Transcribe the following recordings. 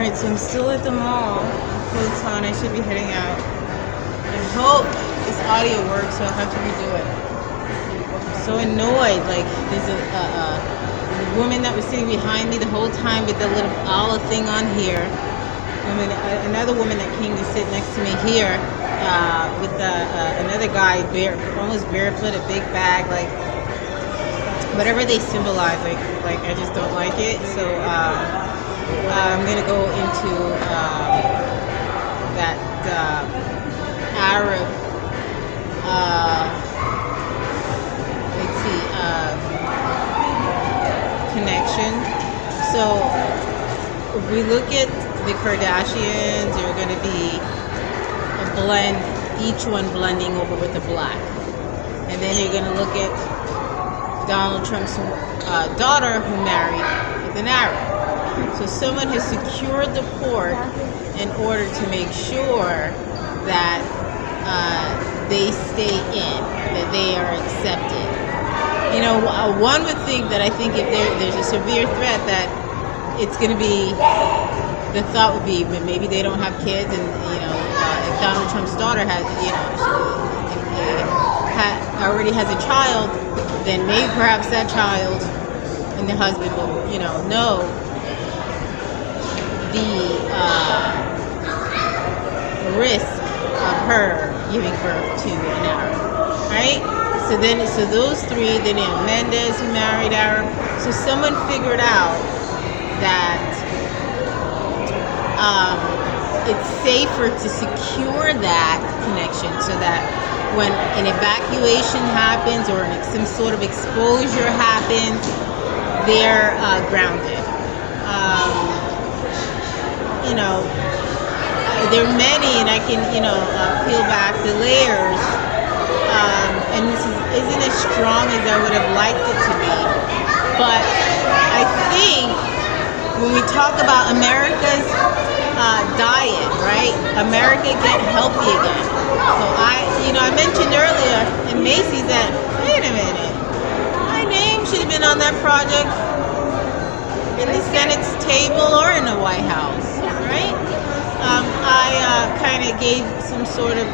Alright, so I'm still at the mall. Clothes on, I should be heading out. I hope this audio works, so I'll have to redo it. I'm so annoyed. Like, there's a woman that was sitting behind me the whole time with the little olive thing on here. And then another woman that came to sit next to me here with another guy, almost barefoot, a big bag, like whatever they symbolize. Like I just don't like it. So I'm gonna go into that Arab. Let's see, connection. So if we look at the Kardashians, they're going to be a blend, each one blending over with the black. And then you're going to look at Donald Trump's daughter who married with an Arab. So someone has secured the court in order to make sure that they stay in, that they are accepted. You know, one would think that I think if there's a severe threat that it's going to be, the thought would be maybe they don't have kids, and if Donald Trump's daughter has, already has a child, then maybe perhaps that child and the husband will, know the risk of her giving birth to an Arab, right? So those three, then Mendez who married Arab. So someone figured out that it's safer to secure that connection so that when an evacuation happens or some sort of exposure happens, they're grounded. There are many, and I can, peel back the layers, and this isn't as strong as I would have liked it to be, but I think when we talk about America's diet, right? America get healthy again. So I mentioned earlier in Macy's that, wait a minute, my name should have been on that project in the Senate's table or in the White House, right? I kind of gave some sort of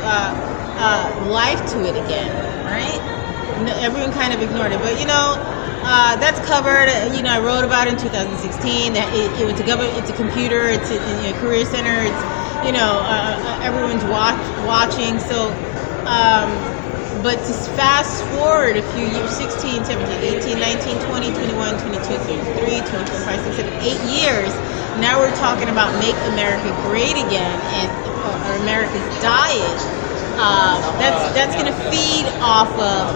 life to it again, right? Everyone kind of ignored it, but that's covered. I wrote about it in 2016. That it was it's a computer. It's a career center. It's everyone's watching. So, but to fast forward a few years, 16, 17, 18, 19, 20, 21, 22, 23, 24, 5, 6, 7, 8 years. Now we're talking about Make America Great Again and America's diet. That's going to feed off of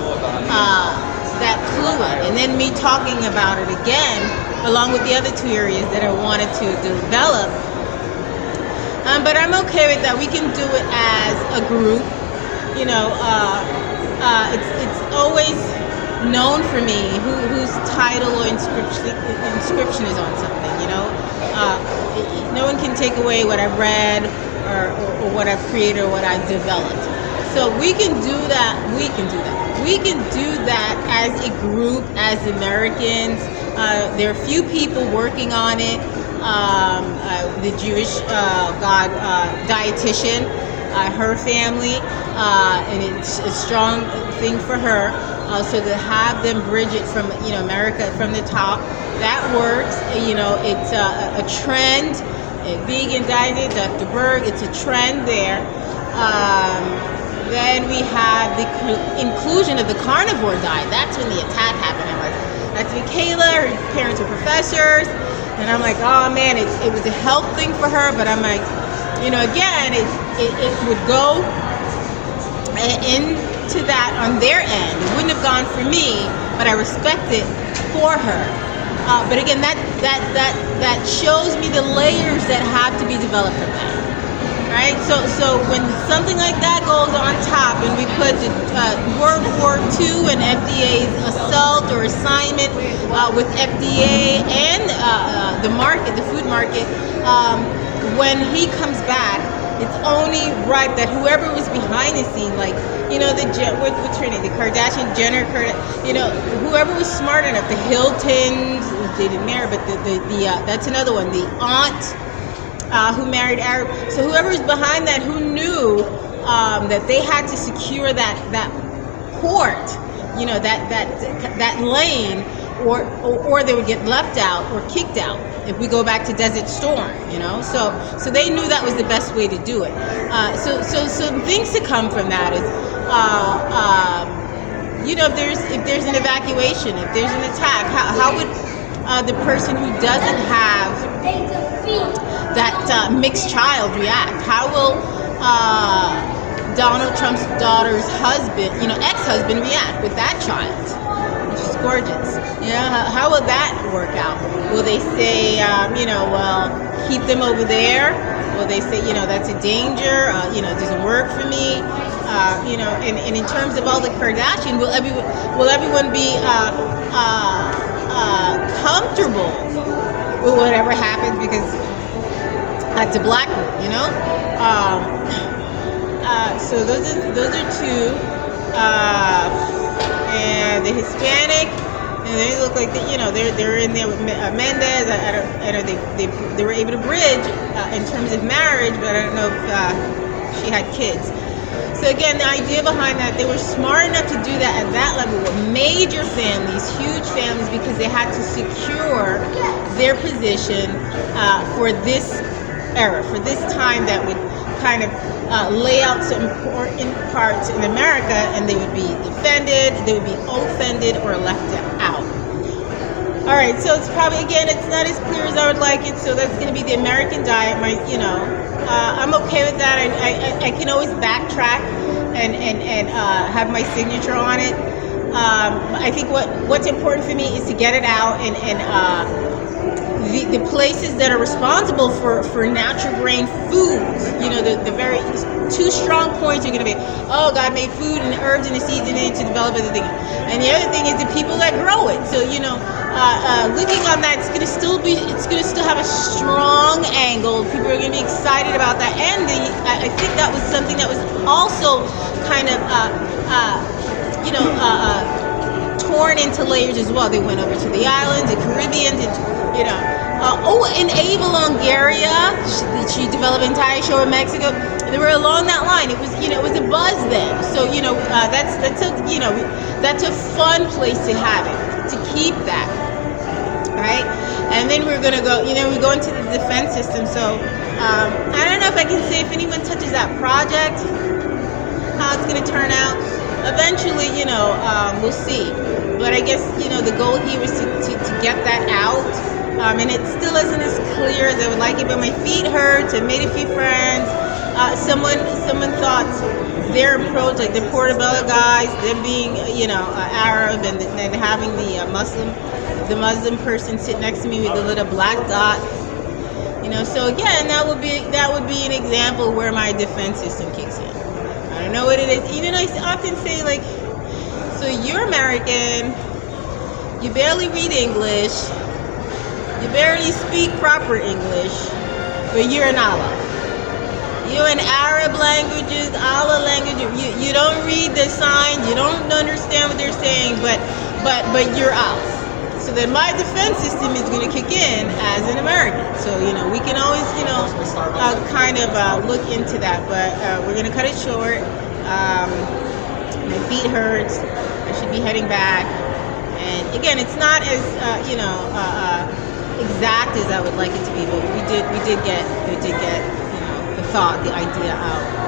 that fluid, and then me talking about it again, along with the other two areas that I wanted to develop. But I'm okay with that. We can do it as a group. It's always known for me whose title or inscription is on something. No one can take away what I've read or what I've created or what I've developed. So we can do that. We can do that as a group, as Americans. There are a few people working on it. The Jewish dietitian, her family, and it's a strong thing for her. So to have them bridge it from America from the top, that works. It's a trend. Vegan diet, Dr. Berg, it's a trend there. Then we have the inclusion of the carnivore diet. That's when the attack happened. I'm like, that's Michaela, her parents are professors. And I'm like, oh man, it was a health thing for her. But I'm like, again, it would go into that on their end. It wouldn't have gone for me, but I respect it for her. But again, that shows me the layers that have to be developed from that. Right, so when something like that goes on top, and we put the World War II and FDA's assault or assignment with FDA and the food market, when he comes back, it's only right that whoever was behind the scene, like what's her name, the Kardashian Jenner, whoever was smart enough, the Hiltons, they didn't marry, but the that's another one, the aunt who married Arab. So whoever's behind that, who knew that they had to secure that port, that lane, or they would get left out or kicked out. If we go back to Desert Storm, so they knew that was the best way to do it. So some things to come from that is, if there's an evacuation, if there's an attack, how would the person who doesn't have that mixed child react? How will Donald Trump's daughter's husband, ex-husband, react with that child, which is gorgeous? How will that work out? Will they say, well, keep them over there? Will they say, that's a danger? It doesn't work for me. And in terms of all the Kardashians, will everyone be comfortable with whatever happens because it's a black one, so those are two, and the Hispanic, and they look like they're in there with Mendez. I know they were able to bridge in terms of marriage, but I don't know if she had kids. So again, the idea behind that, they were smart enough to do that at that level with major families, huge families, because they had to secure their position for this era, for this time that would kind of lay out some important parts in America, and they would be defended, they would be offended, or left out. All right, so it's probably, again, it's not as clear as I would like it, so that's going to be the American diet. I'm okay with that. I can always backtrack and have my signature on it. I think what's important for me is to get it out, and the places that are responsible for natural grain foods, the very two strong points are going to be, oh, God made food and herbs and the seeds in it to develop everything. And the other thing is the people that grow it. So, looking on that, it's going to still have a strong angle. People are going to be excited about that. And I think that was something that was also kind of, torn into layers as well. They went over to the islands, the Caribbean, in Ava Longoria, she developed an entire show in Mexico. They were along that line. It was, it was a buzz then. So, that's a fun place to have it, to keep that, right? And then we're gonna go, we go into the defense system. So, I don't know if I can say if anyone touches that project, how it's gonna turn out. Eventually, we'll see. But I guess, the goal here is to get that out. And it still isn't as clear as I would like it, but my feet hurt. I made a few friends. Someone thought their approach, like the Portobello guys, them being, Arab, and having the Muslim person sit next to me with a little black dot. So again, that would be an example where my defense system kicks in. I don't know what it is. I often say, like, so you're American, you barely read English, you barely speak proper English, but you're an Allah. You're in Arab languages, Allah language. You don't read the signs, you don't understand what they're saying, but you're Allah. So then my defense system is going to kick in as an American. So, we can always, kind of look into that, but we're going to cut it short. My feet hurts. I should be heading back. And again, it's not as, exact as I would like it to be, but we did get the thought, the idea out.